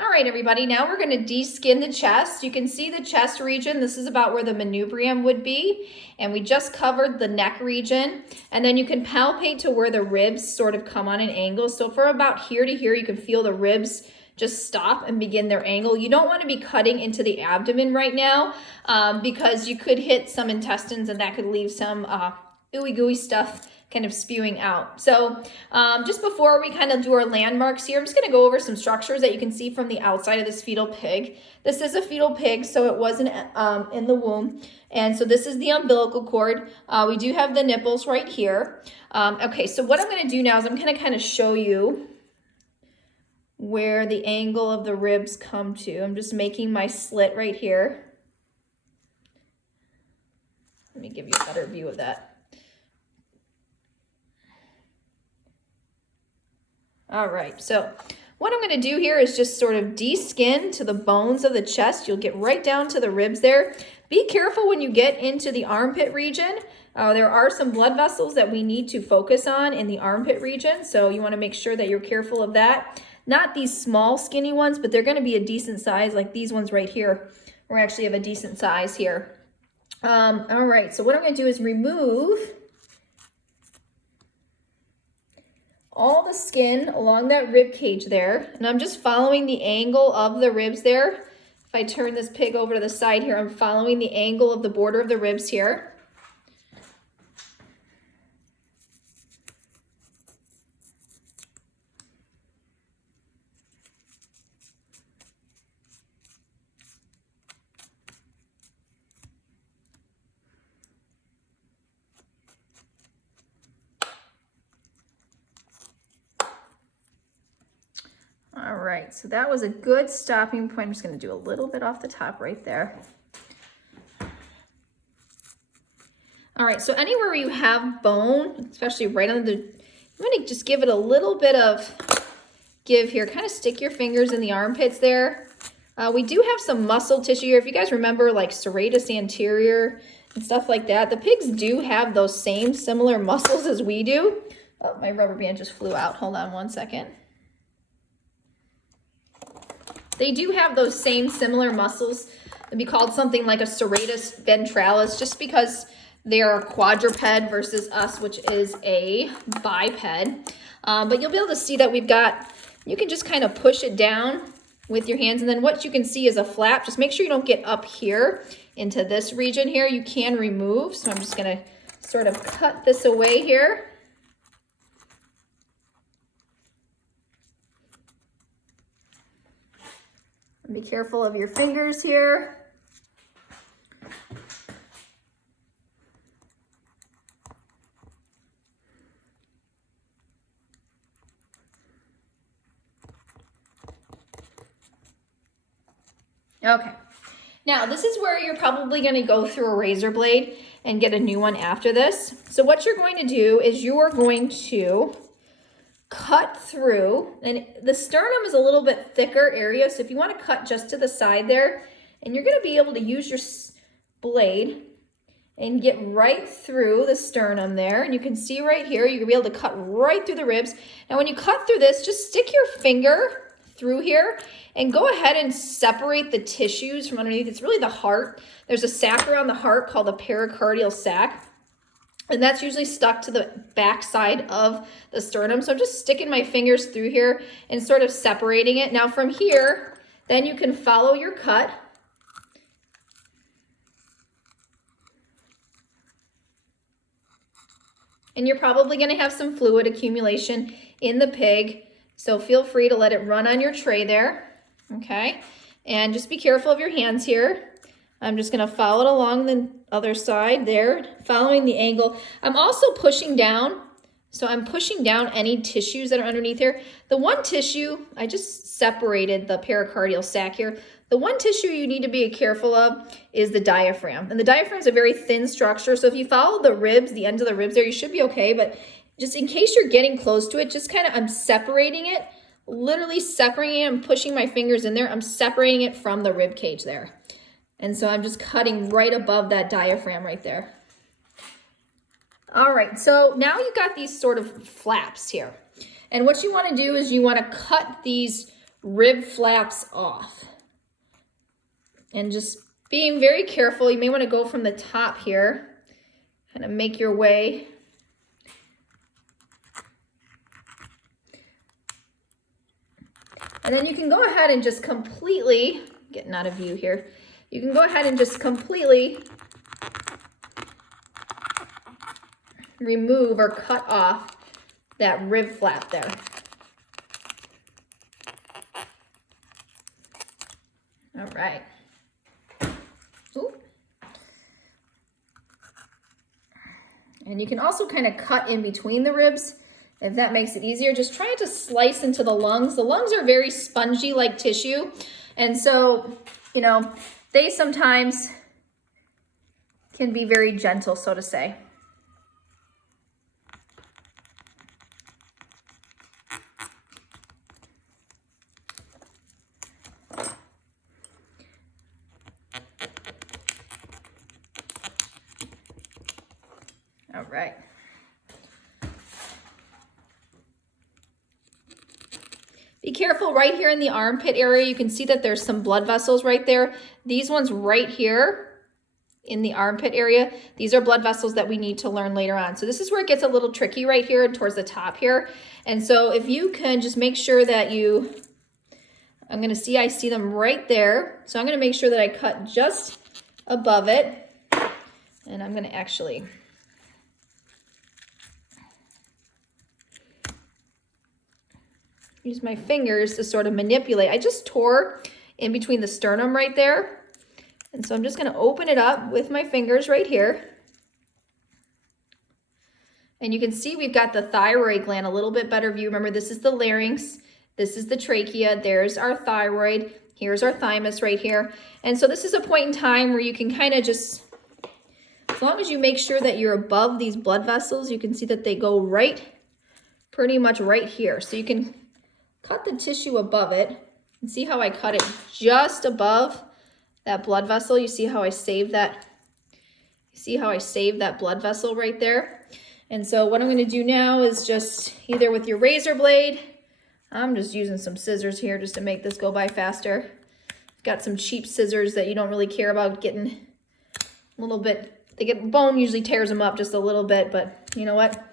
All right, everybody, now we're going to de-skin the chest. You can see the chest region. This is about where the manubrium would be. And we just covered the neck region. And then you can palpate to where the ribs sort of come on an angle. So for about here to here, you can feel the ribs just stop and begin their angle. You don't want to be cutting into the abdomen right now because you could hit some intestines and that could leave some ooey gooey stuff kind of spewing out. So just before we kind of do our landmarks here, I'm just gonna go over some structures that you can see from the outside of this fetal pig. This is a fetal pig, so it wasn't in the womb. And so this is the umbilical cord. We do have the nipples right here. Okay, so what I'm gonna do now is I'm gonna kind of show you where the angle of the ribs come to. I'm just making my slit right here. Let me give you a better view of that. All right, so what I'm gonna do here is just sort of de-skin to the bones of the chest. You'll get right down to the ribs there. Be careful when you get into the armpit region. There are some blood vessels that we need to focus on in the armpit region, so you wanna make sure that you're careful of that. Not these small skinny ones, but they're gonna be a decent size, like these ones right here. We actually have a decent size here. All right, so what I'm gonna do is remove all the skin along that rib cage there, and I'm just following the angle of the ribs there. If I turn this pig over to the side here, I'm following the angle of the border of the ribs here. All right, so that was a good stopping point. I'm just gonna do a little bit off the top right there. All right, so anywhere where you have bone, especially right on I'm gonna just give it a little bit of give here. Kind of stick your fingers in the armpits there. We do have some muscle tissue here. If you guys remember like serratus anterior and stuff like that, the pigs do have those same similar muscles as we do. Oh, my rubber band just flew out. Hold on one second. They do have those same similar muscles. It'd be called something like a serratus ventralis just because they are a quadruped versus us, which is a biped. But you'll be able to see that we've got, you can just kind of push it down with your hands. And then what you can see is a flap. Just make sure you don't get up here into this region here. You can remove. So I'm just gonna sort of cut this away here. Be careful of your fingers here. Okay, now this is where you're probably going to go through a razor blade and get a new one after this. So what you're going to do is you are going to cut through, and the sternum is a little bit thicker area, so if you want to cut just to the side there, and you're going to be able to use your blade and get right through the sternum there, and you can see right here, you're going to be able to cut right through the ribs. Now when you cut through this, just stick your finger through here and go ahead and separate the tissues from underneath. It's really the heart. There's a sac around the heart called the pericardial sac. And that's usually stuck to the back side of the sternum. So I'm just sticking my fingers through here and sort of separating it. Now from here, then you can follow your cut. And you're probably gonna have some fluid accumulation in the pig. So feel free to let it run on your tray there, okay? And just be careful of your hands here. I'm just gonna follow it along the other side there, following the angle. I'm also pushing down, so I'm pushing down any tissues that are underneath here. The one tissue, I just separated the pericardial sac here. The one tissue you need to be careful of is the diaphragm. And the diaphragm is a very thin structure, so if you follow the ribs, the ends of the ribs there, you should be okay, but just in case you're getting close to it, just kind of, I'm separating it, literally separating it. I'm pushing my fingers in there. I'm separating it from the rib cage there. And so I'm just cutting right above that diaphragm right there. All right, so now you've got these sort of flaps here. And what you want to do is you want to cut these rib flaps off. And just being very careful, you may want to go from the top here, kind of make your way. And then you can go ahead and just completely, getting out of view here, you can go ahead and just completely remove or cut off that rib flap there. All right. Ooh. And you can also kind of cut in between the ribs if that makes it easier. Just try to slice into the lungs. The lungs are very spongy like tissue. And so, you know, they sometimes can be very gentle, so to say. All right. Be careful right here in the armpit area. You can see that there's some blood vessels right there. These ones right here in the armpit area, these are blood vessels that we need to learn later on. So this is where it gets a little tricky right here and towards the top here. And so if you can just make sure that you, I'm gonna see, I see them right there. So I'm gonna make sure that I cut just above it. And I'm gonna actually use my fingers to sort of manipulate. I just tore in between the sternum right there. And so I'm just going to open it up with my fingers right here. And you can see we've got the thyroid gland, a little bit better view. Remember, this is the larynx. This is the trachea. There's our thyroid. Here's our thymus right here. And so this is a point in time where you can kind of just, as long as you make sure that you're above these blood vessels, you can see that they go right, pretty much right here. So you can cut the tissue above it and see how I cut it just above that blood vessel. You see how I saved that? You see how I saved that blood vessel right there? And so what I'm going to do now is just either with your razor blade, I'm just using some scissors here just to make this go by faster. Got some cheap scissors that you don't really care about getting a little bit, bone usually tears them up just a little bit, but you know what?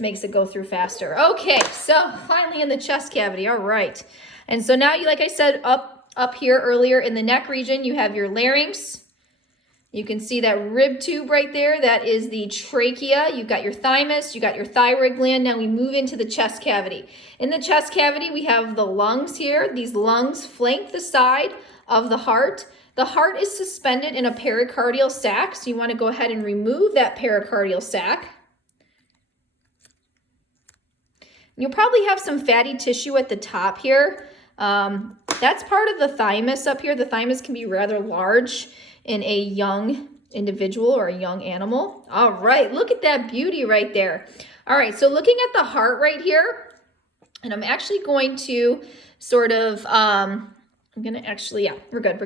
Makes it go through faster. Okay, so finally in the chest cavity. All right. And so now you, like I said, up here earlier in the neck region, you have your larynx. You can see that rib tube right there. That is the trachea. You've got your thymus, you got your thyroid gland. Now we move into the chest cavity. In the chest cavity, we have the lungs here. These lungs flank the side of the heart. The heart is suspended in a pericardial sac. So you want to go ahead and remove that pericardial sac. You'll probably have some fatty tissue at the top here. That's part of the thymus up here. The thymus can be rather large in a young individual or a young animal. All right, look at that beauty right there. All right, so looking at the heart right here, and I'm actually going to sort of, I'm gonna actually, yeah, we're good.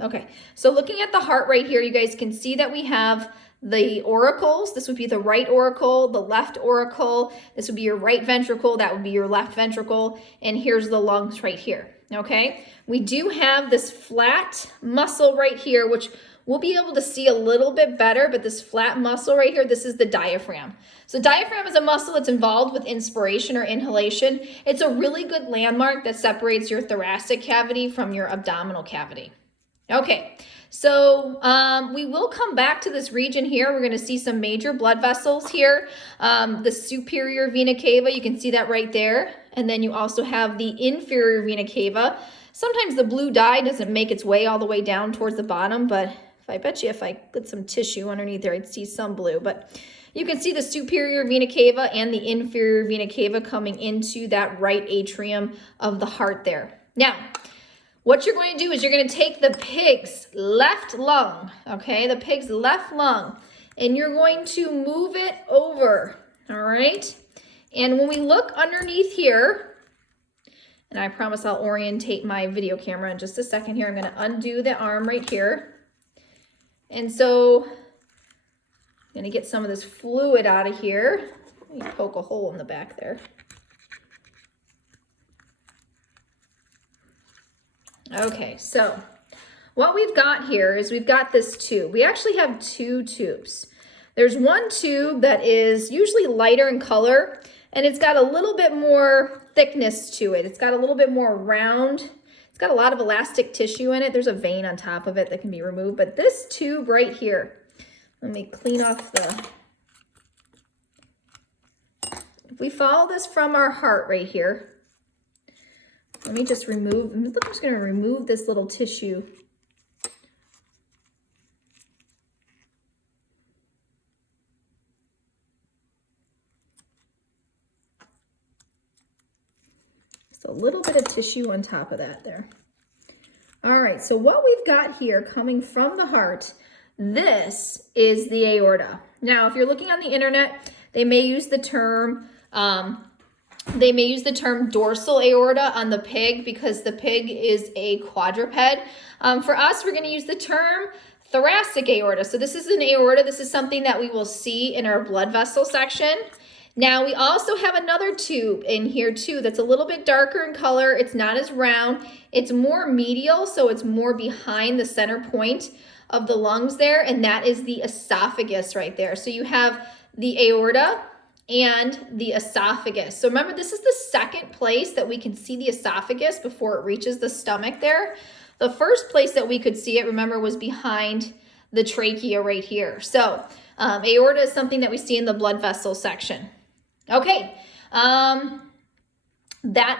Okay, so looking at the heart right here, you guys can see that we have the auricles. This would be the right auricle, the left auricle. This would be your right ventricle. That would be your left ventricle. And here's the lungs right here, okay? We do have this flat muscle right here, which we'll be able to see a little bit better, but this flat muscle right here, this is the diaphragm. So diaphragm is a muscle that's involved with inspiration or inhalation. It's a really good landmark that separates your thoracic cavity from your abdominal cavity. Okay. So we will come back to this region here. We're going to see some major blood vessels here. The superior vena cava, you can see that right there. And then you also have the inferior vena cava. Sometimes the blue dye doesn't make its way all the way down towards the bottom, but I bet you if I put some tissue underneath there, I'd see some blue. But you can see the superior vena cava and the inferior vena cava coming into that right atrium of the heart there. Now, what you're going to do is you're going to take the pig's left lung, okay, the pig's left lung, and you're going to move it over, all right? And when we look underneath here, and I promise I'll orientate my video camera in just a second here. I'm going to undo the arm right here. And so I'm going to get some of this fluid out of here. Let me poke a hole in the back there. Okay, so what we've got here is we've got this tube. We actually have two tubes. There's one tube that is usually lighter in color, and it's got a little bit more thickness to it. It's got a little bit more round. It's got a lot of elastic tissue in it. There's a vein on top of it that can be removed, but this tube right here, let me clean off the, if we follow this from our heart right here, let me just remove, I'm just gonna remove this little tissue. Just a little bit of tissue on top of that there. All right, so what we've got here coming from the heart, this is the aorta. Now, if you're looking on the internet, they may use the term dorsal aorta on the pig because the pig is a quadruped. For us, we're going to use the term thoracic aorta. So this is an aorta. This is something that we will see in our blood vessel section. Now, we also have another tube in here too that's a little bit darker in color. It's not as round. It's more medial, so it's more behind the center point of the lungs there, and that is the esophagus right there. So you have the aorta and the esophagus. So remember, this is the second place that we can see the esophagus before it reaches the stomach there. The first place that we could see it, remember, was behind the trachea right here. So aorta is something that we see in the blood vessel section. Okay, that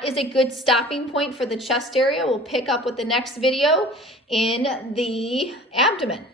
is a good stopping point for the chest area. We'll pick up with the next video in the abdomen.